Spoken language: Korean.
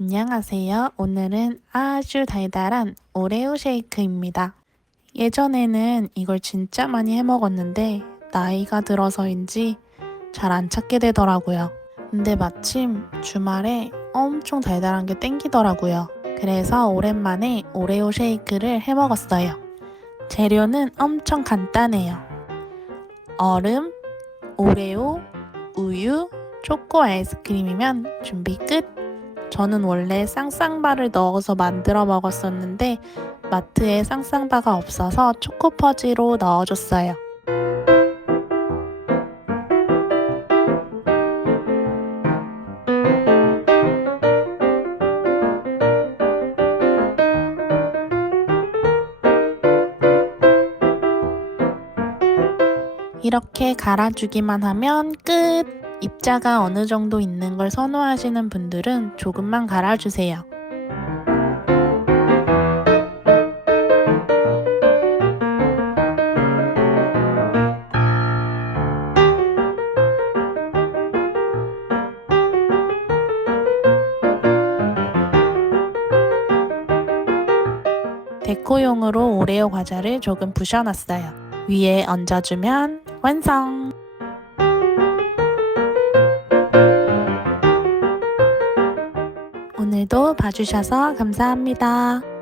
안녕하세요. 오늘은 아주 달달한 오레오 쉐이크입니다. 예전에는 이걸 진짜 많이 해 먹었는데 나이가 들어서인지 잘 안 찾게 되더라고요. 근데 마침 주말에 엄청 달달한 게 땡기더라고요. 그래서 오랜만에 오레오 쉐이크를 해 먹었어요. 재료는 엄청 간단해요. 얼음, 오레오, 우유, 초코 아이스크림이면 준비 끝! 저는 원래 쌍쌍바를 넣어서 만들어 먹었었는데 마트에 쌍쌍바가 없어서 초코퍼지로 넣어줬어요. 이렇게 갈아주기만 하면 끝! 입자가 어느 정도 있는 걸 선호하시는 분들은 조금만 갈아주세요. 데코용으로 오레오 과자를 조금 부셔놨어요. 위에 얹어주면 완성! 오늘도 봐주셔서 감사합니다.